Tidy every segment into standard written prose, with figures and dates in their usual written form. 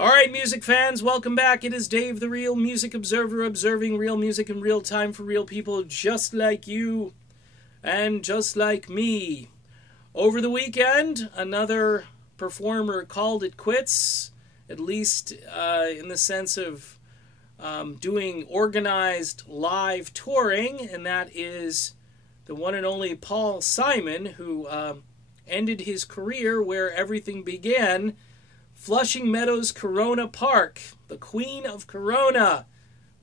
All right, music fans, welcome back. It is Dave, the Real Music Observer, observing real music in real time for real people just like you and just like me. Over the weekend, another performer called it quits, at least in the sense of doing organized live touring, and that is the one and only Paul Simon, who ended his career where everything began, Flushing Meadows Corona Park, the Queen of Corona.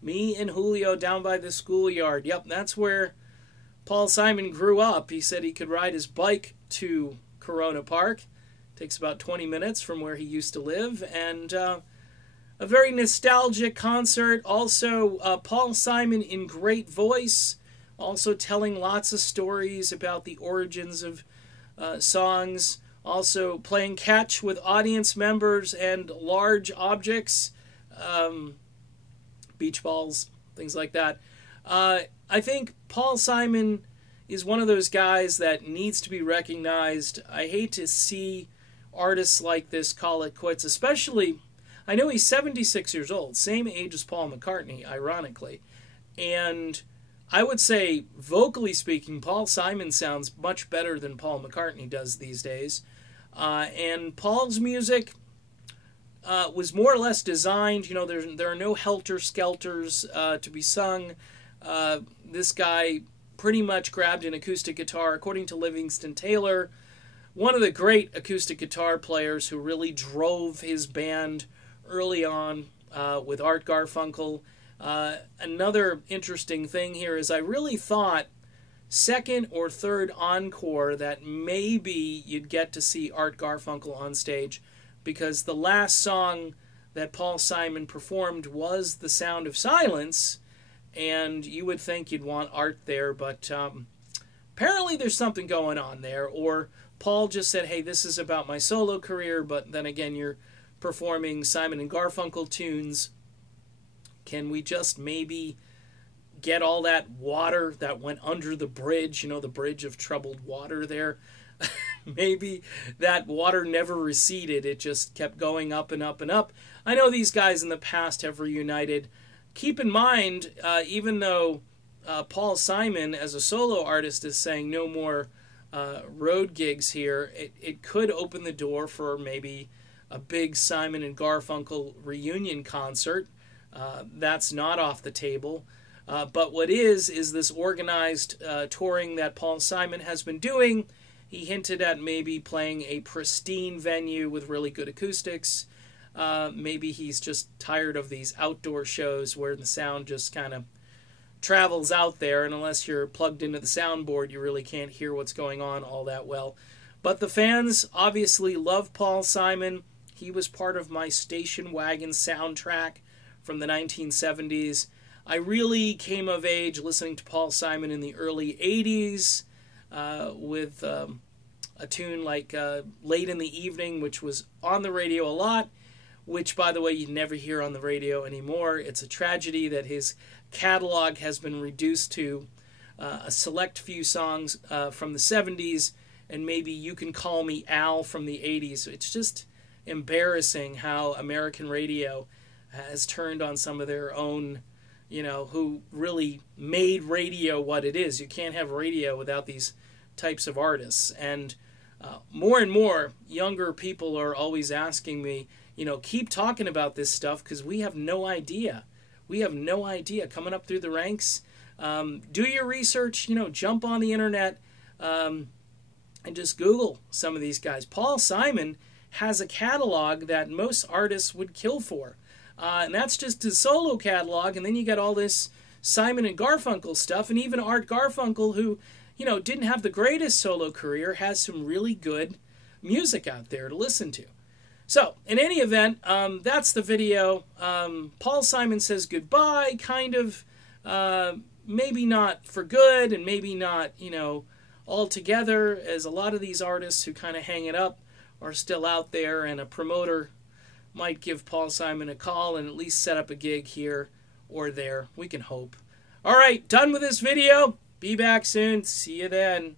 Me and Julio down by the schoolyard. Yep, that's where Paul Simon grew up. He said he could ride his bike to Corona Park. Takes about 20 minutes from where he used to live. And a very nostalgic concert. Also, Paul Simon in great voice. Also telling lots of stories about the origins of songs. Also playing catch with audience members and large objects, beach balls, things like that. I think Paul Simon is one of those guys that needs to be recognized. I hate to see artists like this call it quits, especially, I know he's 76 years old, same age as Paul McCartney, ironically. And I would say, vocally speaking, Paul Simon sounds much better than Paul McCartney does these days. And Paul's music was more or less designed, you know, there are no helter-skelters to be sung. This guy pretty much grabbed an acoustic guitar, according to Livingston Taylor, one of the great acoustic guitar players who really drove his band early on with Art Garfunkel. Another interesting thing here is I really thought second or third encore that maybe you'd get to see Art Garfunkel on stage, because the last song that Paul Simon performed was The Sound of Silence, and you would think you'd want Art there, but apparently there's something going on there, or Paul just said, hey, this is about my solo career, but then again, you're performing Simon and Garfunkel tunes. Can we just maybe get all that water that went under the bridge, you know, the bridge of troubled water there? Maybe that water never receded. It just kept going up and up and up. I know these guys in the past have reunited. Keep in mind, even though Paul Simon as a solo artist is saying no more road gigs here, it could open the door for maybe a big Simon and Garfunkel reunion concert. That's not off the table. But what is this organized touring that Paul Simon has been doing. He hinted at maybe playing a pristine venue with really good acoustics. Maybe he's just tired of these outdoor shows where the sound just kind of travels out there, and unless you're plugged into the soundboard, you really can't hear what's going on all that well. But the fans obviously love Paul Simon. He was part of my station wagon soundtrack from the 1970s. I really came of age listening to Paul Simon in the early 80s with a tune like Late in the Evening, which was on the radio a lot, which, by the way, you never hear on the radio anymore. It's a tragedy that his catalog has been reduced to a select few songs from the 70s and maybe You Can Call Me Al from the 80s. It's just embarrassing how American radio has turned on some of their own, you know, who really made radio what it is. You can't have radio without these types of artists. And more and more younger people are always asking me, you know, keep talking about this stuff because we have no idea. We have no idea. Coming up through the ranks, do your research, you know, jump on the internet and just Google some of these guys. Paul Simon has a catalog that most artists would kill for. And that's just his solo catalog, and then you got all this Simon and Garfunkel stuff, and even Art Garfunkel, who, you know, didn't have the greatest solo career, has some really good music out there to listen to. So, in any event, that's the video. Paul Simon says goodbye, kind of, maybe not for good, and maybe not, you know, altogether, as a lot of these artists who kind of hang it up are still out there, and a promoter might give Paul Simon a call and at least set up a gig here or there. We can hope. All right, done with this video. Be back soon. See you then.